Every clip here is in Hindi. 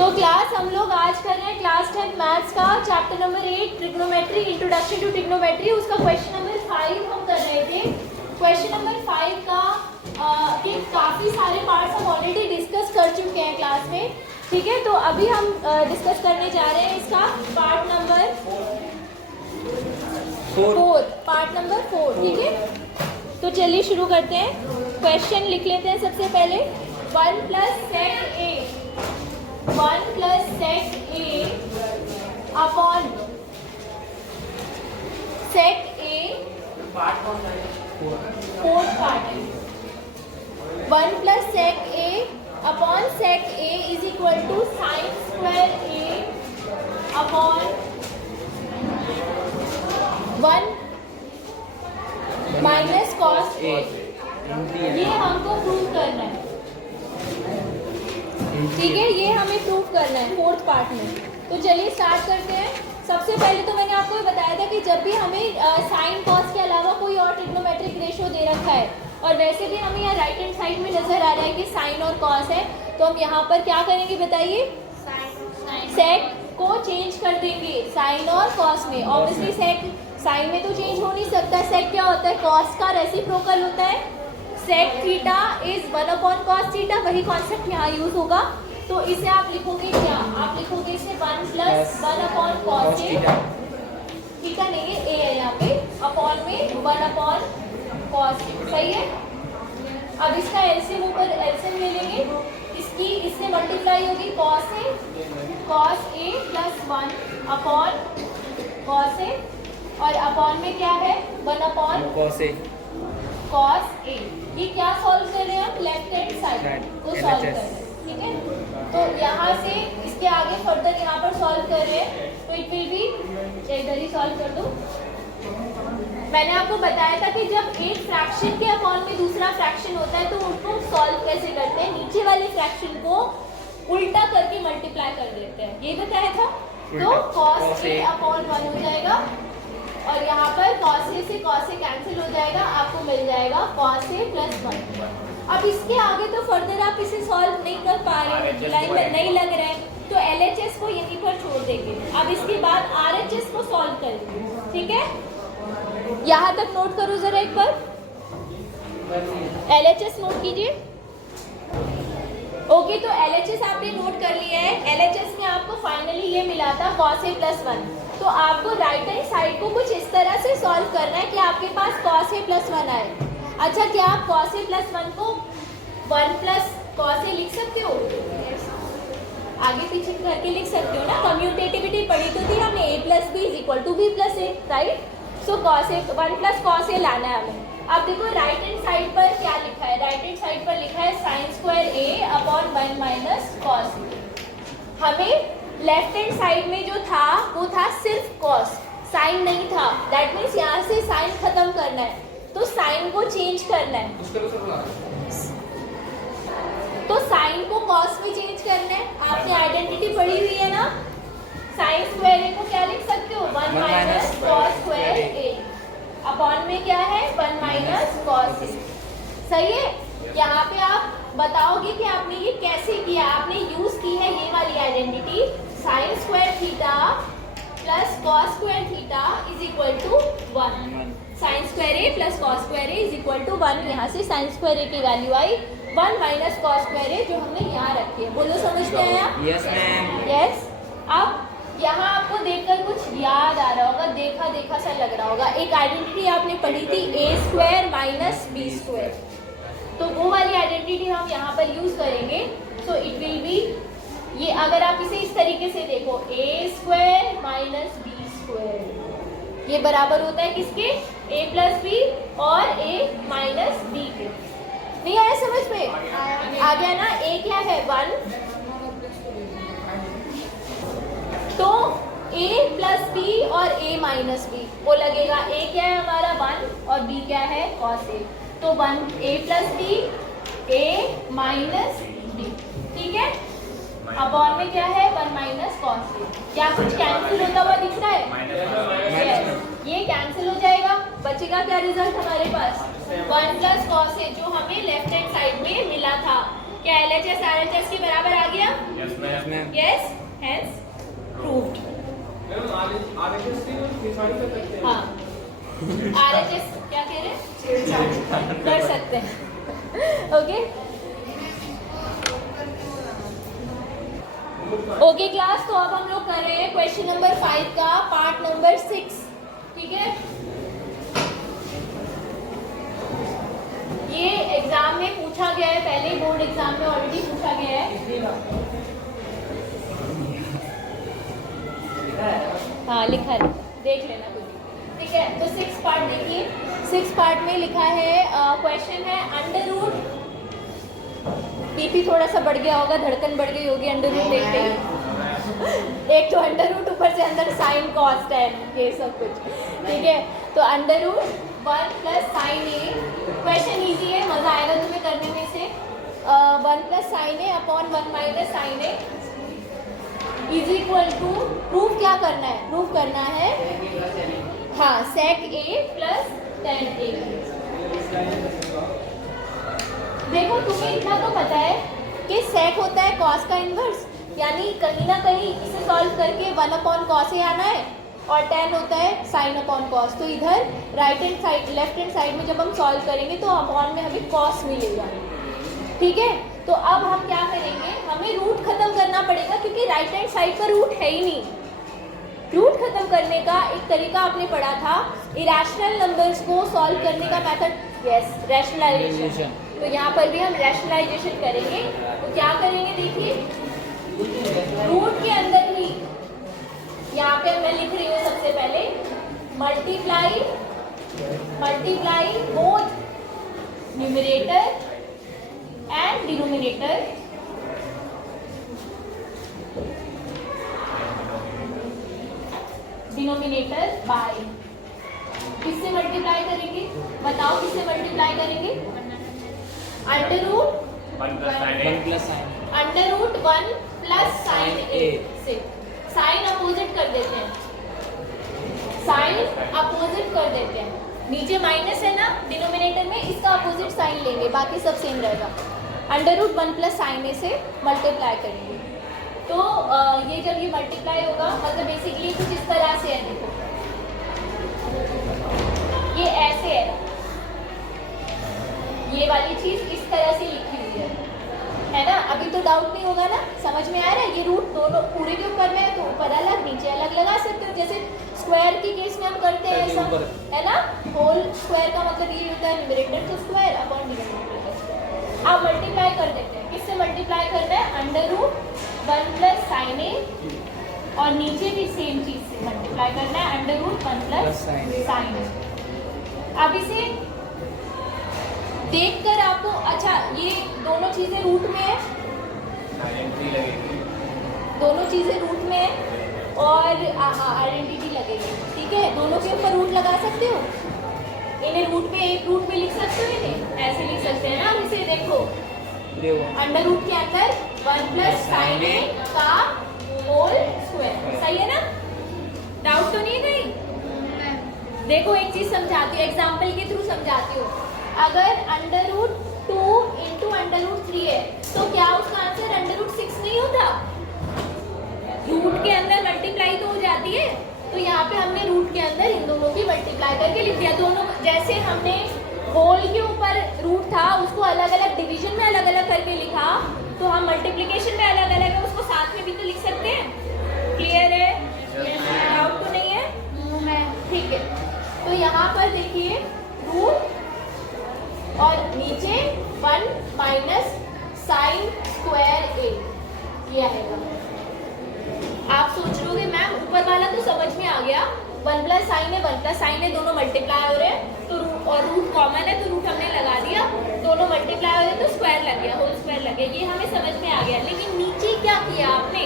तो क्लास हम लोग आज कर रहे हैं क्लास 10 मैथ्स का chapter number 8 trigonometry, introduction to trigonometry. उसका क्वेश्चन नंबर 5 हम कर रहे थे। क्वेश्चन नंबर 5 का के काफ़ी सारे पार्ट्स हम ऑलरेडी डिस्कस कर चुके हैं क्लास में, ठीक है। तो अभी हम डिस्कस करने जा रहे हैं इसका पार्ट नंबर 4, पार्ट नंबर 4, ठीक है। तो चलिए शुरू करते हैं। क्वेश्चन लिख लेते हैं सबसे पहले। 1 + sec a 1 + sec a upon sec a part कौन सा है? 4th पार्ट है। 1 + sec a upon sec a is equal to sin square a upon 1 minus cos a। ये हमको प्रूव करना है, ठीक है। ये हमें प्रूव करना है 4th पार्ट में। तो चलिए स्टार्ट करते हैं। सबसे पहले तो मैंने आपको बताया था कि जब भी हमें साइन कॉस के अलावा कोई और ट्रिग्नोमेट्रिक रेशियो दे रखा है और वैसे भी हमें यहाँ राइट हैंड साइड में नजर आ रहा है कि साइन और कॉस है, तो हम यहाँ पर क्या करेंगे बताइए? सेक को चेंज कर देंगे साइन और कॉस में। ऑब्वियसली सेक साइन में तो चेंज हो नहीं सकता। सेक क्या होता है? कॉस का रेसिप्रोकल होता है। Sec theta is 1/cos theta, वही कॉन्सेप्ट यहाँ यूज होगा। तो इसे आप लिखोगे क्या? आप लिखोगे इसे 1 + 1/cos a, थीटा नहीं है, a है यहाँ पे, अपॉन में 1/cos a, सही है। अब इसका एलसीएम ऊपर एलसीएम ले लेंगे, इसकी इससे मल्टीप्लाई होगी cos a + 1/cos a, और अपॉन में क्या है? 1/cos a। ये क्या सॉल्व कर रहे हैं हम? लेफ्ट हैंड साइड को सॉल्व कर रहे हैं, ठीक है। तो यहाँ से इसके आगे फर्दर यहाँ पर सॉल्व कर रहे हैं, तो इट विल बी, इधर ही सॉल्व कर दो। मैंने आपको बताया था कि जब एक फ्रैक्शन के अपॉन में दूसरा फ्रैक्शन होता है तो उनको सॉल्व कैसे करते हैं? नीचे वाले फ्रैक्शन को उल्टा करके मल्टीप्लाई कर देते हैं, ये बताया था। तो cos a अपॉन 1 हो जाएगा, और यहाँ पर cos a से cos a कैंसिल हो जाएगा, आपको मिल जाएगा cos a + 1। अब इसके आगे तो फर्दर आप इसे सॉल्व नहीं कर पा रहे हैं, लाइन में नहीं लग रहा है, तो LHS को यहीं पर छोड़ देंगे। अब इसके बाद RHS को सॉल्व करेंगे, ठीक है। यहाँ तक नोट करो जरा एक बार, LHS नोट कीजिए। ओके, तो LHS आपने नोट कर लिया है। LHS में आपको फाइनली ये मिला था cos a + 1। तो आपको राइट हैंड साइड को कुछ इस तरह से सॉल्व करना है कि आपके पास cos a + 1 आए। अच्छा, क्या आप cos a + 1 को 1 + cos a लिख सकते हो? आगे पीछे करके लिख सकते हो ना। कम्यूटेटिविटी पढ़ी तो थी हमने, a + b = b + a, right. So cos a 1 + cos a लाना है हमें। अब देखो राइट हैंड साइड पर क्या लिखा है? राइट हैंड साइड पर लिखा है sin square a upon 1 - cos a। हमें लेफ्ट हैंड साइड में जो था वो था सिर्फ cos, साइन नहीं था। दैट मीन्स यहाँ से साइन खत्म करना है, तो साइन को चेंज करना है, तो साइन को cos में चेंज करना है। आपने आइडेंटिटी पढ़ी हुई है ना, साइन स्क्वायर a को क्या लिख सकते हो? 1 - cos स्क्वायर a, अपॉन में क्या है? 1 - cos a, सही है। यहाँ पे आप बताओगे कि आपने ये कैसे किया। आपने यूज की है ये वाली identity, sin square theta + cos square theta is equal to 1। sin square a + cos square a is equal to 1। यहाँ से sin स्क्वायर a की वैल्यू आई 1 - cos स्क्वायर a, जो हमने यहाँ रखी है। बोलो, समझ में आया? Yes ma'am. यस। अब यहाँ आपको देखकर कुछ याद आ रहा होगा, देखा देखा सा लग रहा होगा। एक आइडेंटिटी आपने पढ़ी थी a² - b², तो वो वाली आइडेंटिटी हम यहाँ पर यूज करेंगे। सो इट विल बी, ये अगर आप इसे इस तरीके से देखो, a² - b², ये बराबर होता है किसके? a + b और a - b के। नहीं आया समझ में? आ गया ना। a क्या है? 1, तो a + b और a - b, वो लगेगा। a क्या है हमारा? 1, और b क्या है? cos a। तो 1 a + b a - b, ठीक है। अपॉन में क्या है? 1 - cos a। क्या कुछ कैंसिल होता हुआ दिख रहा है? yes। ये कैंसिल हो जाएगा, बचेगा क्या रिजल्ट हमारे पास? 1 + cos a, जो हमें लेफ्ट हैंड साइड में मिला था। क्या LHS RHS के बराबर आ गया? Yes ma'am. Yes, hence proved. हाँ, RHS क्या कह रहे हैं? कर सकते हैं। ओके ओके क्लास, तो अब हम लोग कर रहे हैं क्वेश्चन नंबर 5 का पार्ट नंबर 6, ठीक है। ये एग्जाम में पूछा गया है, पहले बोर्ड एग्जाम में ऑलरेडी पूछा गया है। हाँ लिखा है, देख लेना कुछ, ठीक है। तो 6 पार्ट देखिए, 6 पार्ट में लिखा है, क्वेश्चन है अंडर रूट, बीपी थोड़ा सा बढ़ गया होगा, धड़कन बढ़ गई होगी अंडर रूट देखते ही। एक तो अंडर रूट, ऊपर से अंदर साइन कॉस टेन, ये सब कुछ, ठीक है। तो under root 1 plus sine A, question easy है, मजा आएगा तुम्हें करने में से। 1 plus sine A upon 1 minus sine A is equal to, proof क्या करना है? प्रूफ करना है, हाँ, सेक ए प्लस टेन ए। देखो तुम्हें इतना तो पता है कि सेक होता है कॉस का इन्वर्स, यानी कहीं ना कहीं इसे सॉल्व करके 1 अपॉन कॉस ए आना है, और टेन होता है साइन अपॉन कॉस। तो इधर right hand side, left hand side में जब हम सॉल्व करेंगे तो अपॉन में हमें कॉस मिलेगा, ठीक है। तो अब हम क्या करेंगे, हमें रूट खत्म करना पड़ेगा, क्योंकि राइट हैंड साइड पर रूट है ही नहीं। रूट खत्म करने का एक तरीका आपने पढ़ा था, इरेशनल नंबर्स को सॉल्व करने का मेथड, यस, रैशनलाइजेशन। तो यहाँ पर भी हम रैशनलाइजेशन करेंगे। तो क्या करेंगे देखिए, रूट के अंदर ही यहाँ पे मैं लिख रही हूँ सबसे पहले, multiply both numerator and denominator by, किससे मल्टीप्लाई करेंगे? बताओ किससे मल्टीप्लाई करेंगे? Under root 1 plus sine A से। साइन अपोजिट कर देते हैं, नीचे माइनस है ना डिनोमिनेटर में, इसका अपोजिट साइन लेंगे, बाकी सब सेम रहेगा। Under root 1 plus sine A से मल्टीप्लाई करेंगे। तो ये जब ये मल्टीप्लाई होगा, मतलब बेसिकली कुछ इस तरह से है, देखो ये ऐसे है, ये वाली चीज इस तरह से लिखी हुई है ना। अभी तो डाउट नहीं होगा ना, समझ में आ रहा है? ये रूट दोनों पूरे के ऊपर में है, तो ऊपर अलग नीचे अलग लगा सकते हो, जैसे स्क्वायर के केस में हम करते हैं ऐसा, है ना। होल स्क्वायर का मतलब ये होता है numerator to square upon denominator का स्क्वायर। अब मल्टीप्लाई कर देते हैं, किससे मल्टीप्लाई करना है? Under root 1 plus sine A, और नीचे भी सेम चीज से मल्टीप्लाई करना है, under root 1 plus sine A. अब इसे देखकर आपको, अच्छा ये दोनों चीजें रूट में है, दोनों चीजें रूट में है, और आइडेंटिटी लगेगी, ठीक है। दोनों के ऊपर रूट लगा सकते हो, इन्हें रूट में, एक रूट में लिख सकते हो, इन्हें ऐसे लिख सकते हैं ना। इसे देखो, अंडर रूट के अंदर 1 प्लस साइन ए का होल स्क्वायर, सही है ना? डाउट तो नहीं है कहीं? देखो एक चीज समझाती हूँ, एग्जाम्पल के थ्रू समझाती हूँ। अगर under root 2 into under root 3 है, तो क्या उसका आंसर अंडर रूट 6 नहीं होता? रूट के अंदर मल्टीप्लाई तो हो जाती है, तो यहाँ पे हमने रूट के अंदर इन दोनों की मल्टीप्लाई करके लिख दिया। दोनों जैसे हमने होल के ऊपर रूट था, उसको अलग अलग डिवीजन में अलग अलग करके लिखा, तो हम मल्टीप्लिकेशन में अलग अलग है, उसको साथ में भी तो लिख सकते हैं। क्लियर है? डाउट तो नहीं है? ठीक है। तो यहाँ पर देखिए रूट और नीचे 1 माइनस साइन स्क्वायर ए, ये आएगा। आप सोच रहे मैम ऊपर वाला तो समझ में आ गया, 1 प्लस साइन है 1 प्लस साइन है, दोनों मल्टीप्लाई हो रहे हैं, तो रूट और रूट कॉमन है, तो रूट हमने लगा दिया, दोनों मल्टीप्लाई हो रहे हैं तो स्क्वायर लग गया, होल स्क्वायर लग गया, ये हमें समझ में आ गया। लेकिन नीचे क्या किया आपने,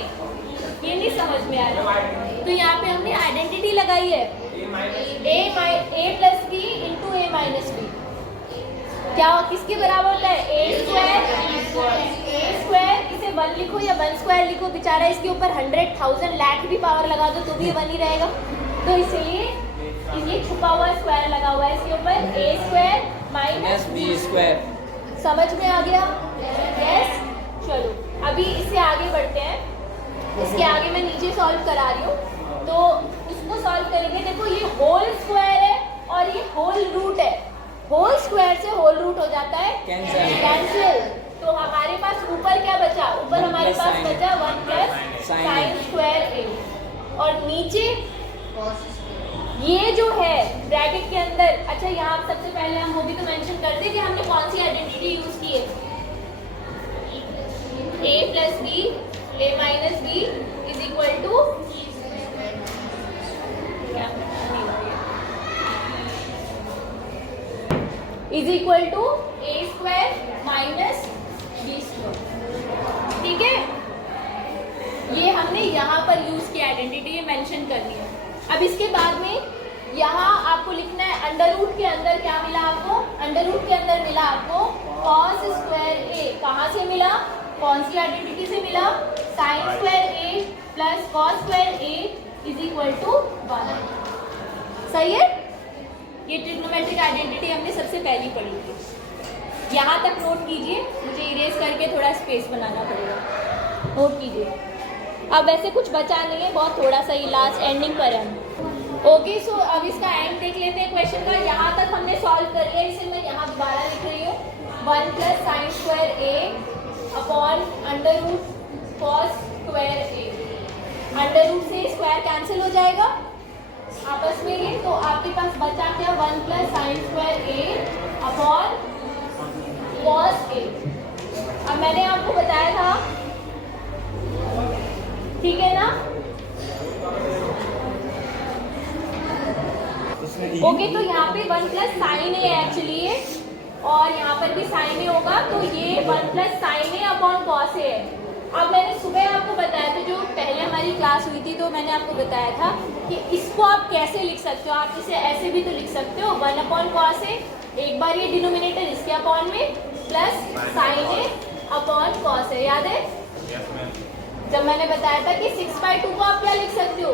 ये नहीं समझ में आ रहा। तो यहाँ पे हमने आइडेंटिटी लगाई है, a plus B into A minus B, क्या किसके बराबर होता है? ए स्क्वायर, इसे 1 लिखो या 1 स्क्वायर लिखो, बेचारा इसके ऊपर 100,000 लाख भी पावर लगा दो तो भी ये 1 ही रहेगा। तो इसलिए ये छुपा हुआ स्क्वायर लगा हुआ है इसके ऊपर, ए स्क्वायर माइनस बी स्क्वायर। समझ में आ गया? यस। चलो अभी इससे आगे बढ़ते हैं। इसके आगे मैं नीचे सॉल्व करा रही हूँ, तो उसको सॉल्व करेंगे। देखो ये होल स्क्वायर है और ये होल रूट है। होल स्क्वायर से होल रूट हो जाता है कैंसिल। तो हमारे पास ऊपर क्या बचा? ऊपर हमारे पास बचा 1 प्लस साइन स्क्वायर ए, और नीचे ये जो है ब्रैकेट के अंदर। अच्छा यहाँ सबसे पहले हम वो भी तो मेंशन कर दें कि हमने कौन सी आइडेंटिटी यूज की है। a plus B, a minus B is equal to a square minus B square. ठीक है, ये हमने यहाँ पर यूज की आइडेंटिटी, ये मेंशन करनी है। अब इसके बाद में यहाँ आपको लिखना है अंडर रूट के अंदर क्या मिला आपको? अंडर रूट के अंदर मिला आपको कॉस स्क्वायर ए। कहाँ से मिला? कौन सी आइडेंटिटी से मिला? Sine square A plus cos square A is equal to 1। सही है? ये ट्रिग्नोमेट्रिक आइडेंटिटी हमने सबसे पहली पढ़ी थी। यहाँ तक नोट कीजिए, मुझे इरेज करके थोड़ा स्पेस बनाना पड़ेगा। नोट कीजिए। अब वैसे कुछ बचा नहीं है, बहुत थोड़ा सा ही लास्ट एंडिंग पर है। ओके, सो अब इसका एंड देख लेते हैं क्वेश्चन का। यहाँ तक हमने सॉल्व कर लिया, इसे मैं यहाँ दोबारा लिख रही हूँ। 1 plus sine square A upon under root cos square A. Under root से स्क्वायर कैंसिल हो जाएगा आपस में ये, तो आपके पास बचा क्या? 1 plus sine square A upon cos A. अब मैंने आपको बताया था, ठीक है ना? ओके, तो यहाँ पे 1 प्लस साइन ए एक्चुअली है, और यहाँ पर भी साइन ए होगा, तो ये 1 plus sine A upon cos A है। अब मैंने सुबह आपको बताया था, जो पहले हमारी क्लास हुई थी, तो मैंने आपको बताया था कि इसको आप कैसे लिख सकते हो। आप इसे ऐसे भी तो लिख सकते हो, 1 अपॉन कॉस ए, एक बार ये डिनोमिनेटर इसके अपॉन में, plus sine A upon cos A. याद है जब मैंने बताया था कि 6/2 को आप क्या लिख सकते हो?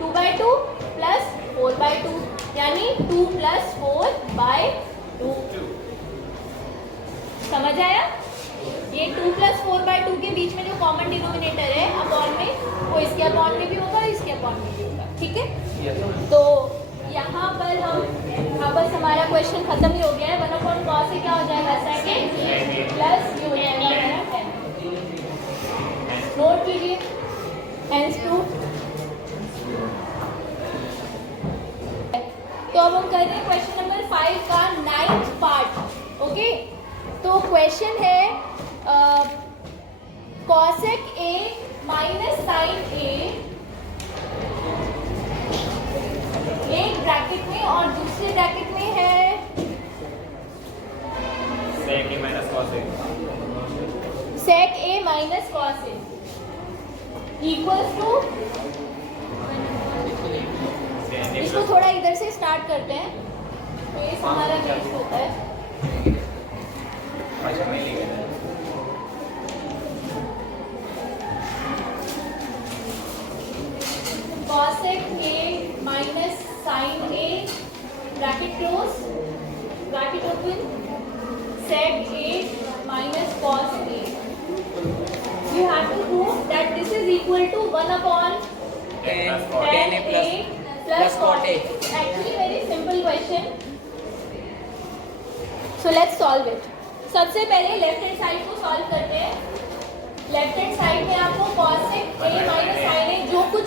2/2 प्लस 4/2, यानी 2 प्लस 4/2। समझ आया? ये 2 प्लस 4/2 के बीच में जो कॉमन डिनोमिनेटर है अपॉन में, वो इसके अपॉन में भी होगा, इसके अपॉन में भी होगा। ठीक है, तो यहाँ पर हम अब बस हमारा क्वेश्चन खत्म ही हो गया है। 1 अपॉन कॉस से क्या हो जाएगा? सेकेंड प्लस ये हो जाएगा हमारा 10। नोट कीजिए हेंस प्रूफ। तो अब हम कर रहे हैं क्वेश्चन नंबर 5 का 9th पार्ट। ओके, तो क्वेश्चन है cosec A minus sine A एक ब्रैकेट में और दूसरे ब्रैकेट में है sec A minus cos A. Sec A minus cos A equals to, इसको थोड़ा इधर से स्टार्ट करते हैं, तो ये हमारा नेक्स्ट होता है। Cosec A minus sine A bracket close bracket open, sec A minus cos A. You have to prove that this is equal to 1 upon tan A plus cot A. Actually very simple question. So let's solve it. सबसे पहले लेफ्ट हैंड साइड को सॉल्व करते हैं। लेफ्ट हैंड साइड में आपको cosec A माइनस साइन ए, जो कुछ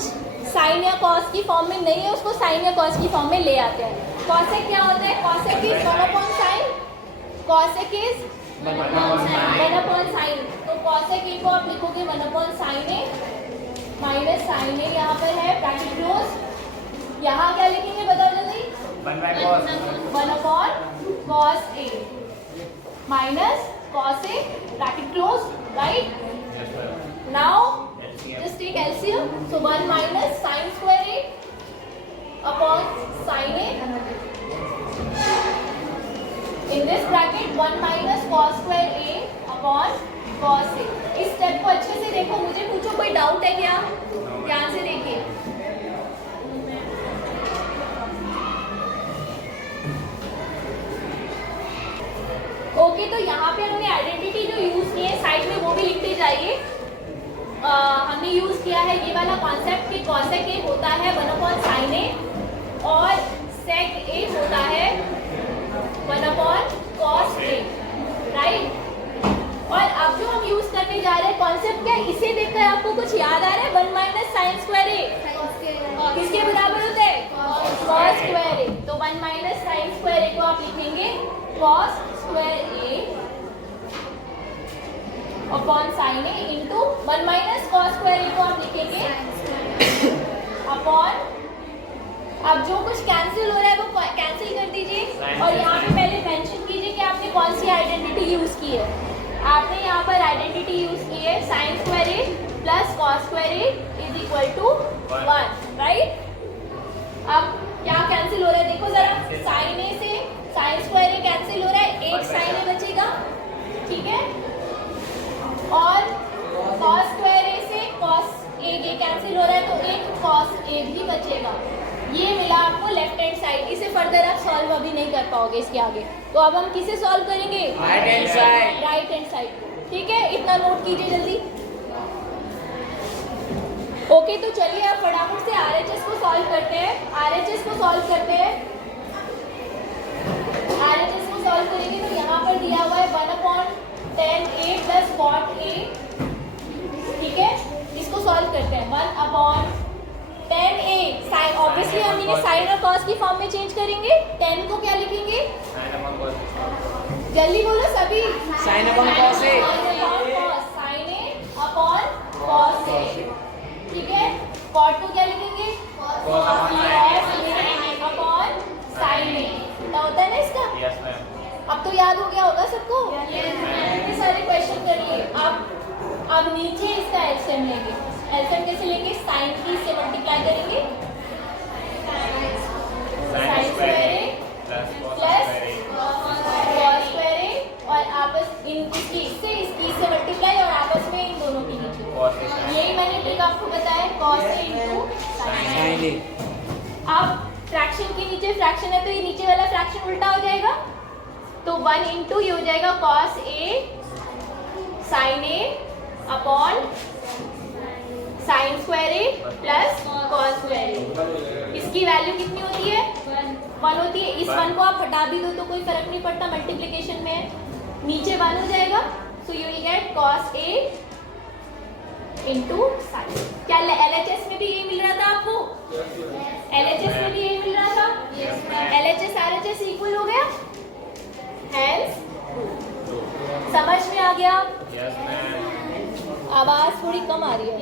साइन या कॉस की फॉर्म में नहीं है उसको साइन या कॉस की फॉर्म में ले आते हैं। cosec क्या होता है? cosec is 1 upon sin, cosec is 1 upon sin। तो cosec A को आप लिखोगे 1 upon sin A minus sine A, यहाँ पर है ब्रैकेट क्लोज। यहाँ क्या लिखेंगे बताओ जल्दी? 1 upon cos A minus cos A bracket close, right? Now just take LCM, so 1 minus sin square A upon sin A, in this bracket 1 minus cos square A upon cos A। इस स्टेप को अच्छे से देखो, मुझे पूछो कोई डाउट है क्या? ध्यान से देखिए। ओके, तो यहाँ पे हमने आइडेंटिटी जो यूज की है साइड में वो भी लिखते जाइए। हमने यूज किया है ये वाला कॉन्सेप्ट कि कॉसेक ए होता है 1/sin ए और सेक ए होता है 1/cos ए, राइट। और अब जो हम यूज करने जा रहे हैं कॉन्सेप्ट क्या है, इसे देखकर आपको कुछ याद आ रहा है? 1 - sin स्क्वायर ए किसके बराबर होता है? cos स्क्वायर ए। तो 1 - sin स्क्वायर ए को आप लिखेंगे cos square A upon sin A into 1 - cos square ए को आप लिखेंगे अपॉन, अब जो कुछ कैंसिल हो रहा है वो कैंसिल कर दीजिए। और यहाँ पे पहले मेंशन कीजिए कि आपने कौन सी आइडेंटिटी यूज की है। आपने यहाँ पर आइडेंटिटी यूज की है sin square A plus cos square A is equal to 1, right. अब क्या कैंसिल हो रहा है देखो जरा, sin ए से sin स्क्वायर ए कैंसिल हो रहा है, एक sin ए बचेगा, ठीक है। और cos स्क्वायर ए से cos ए ये कैंसिल हो रहा है तो एक cos ए भी बचेगा। ये मिला आपको लेफ्ट हैंड साइड। इसे फर्दर आप सॉल्व अभी नहीं कर पाओगे इसके आगे, तो अब हम किसे सॉल्व करेंगे? Right hand side, right hand side, ठीक है। इतना नोट कीजिए जल्दी। ओके, तो चलिए अब फटाफट से आरएचएस को सॉल्व करते हैं। आरएचएस को सॉल्व करते हैं। आरएचएस को सॉल्व करेंगे तो यहाँ पर दिया हुआ है 1/tan a plus cot a, ठीक है। इसको सॉल्व करते हैं। 1/tan a, साइन ऑब्वियसली हम इन्हें साइन और कॉस की फॉर्म में चेंज करेंगे। tan को क्या लिखेंगे? जल्दी बोलो सभी। sin upon cos a, sin a upon cos a, ठीक है। cot को क्या लिखेंगे? cos a upon sin a। क्या होता है ना इसका? Yes ma'am. अब तो याद हो गया होगा सबको? इतने सारे क्वेश्चन करिए। अब नीचे इसका एलसीएम लेंगे। एलसीएम कैसे लेंगे? साइन की से मल्टीप्लाई करेंगे, sign square A plus cos square ए, और आपस इसकी इससे मल्टीप्लाई और आपस में इन दोनों की नीचे। यही मैंने ट्रिक आपको बताया, cos A into sin a। अब फ्रैक्शन के नीचे फ्रैक्शन है तो ये नीचे वाला फ्रैक्शन उल्टा हो जाएगा, तो 1 इंटू ये हो जाएगा cos a sin a upon sin square A plus cos square A. इसकी वैल्यू कितनी होती है? 1 होती है। इस 1 को आप हटा भी दो तो कोई फर्क नहीं पड़ता, मल्टीप्लिकेशन में है। नीचे 1 हो जाएगा, so you will get cos a into sine. क्या LHS में भी यही मिल रहा था आपको? LHS में भी यही मिल रहा था? LHS RHS इक्वल हो गया, हेंस समझ में आ गया? Yes ma'am. आवाज थोड़ी कम आ रही है।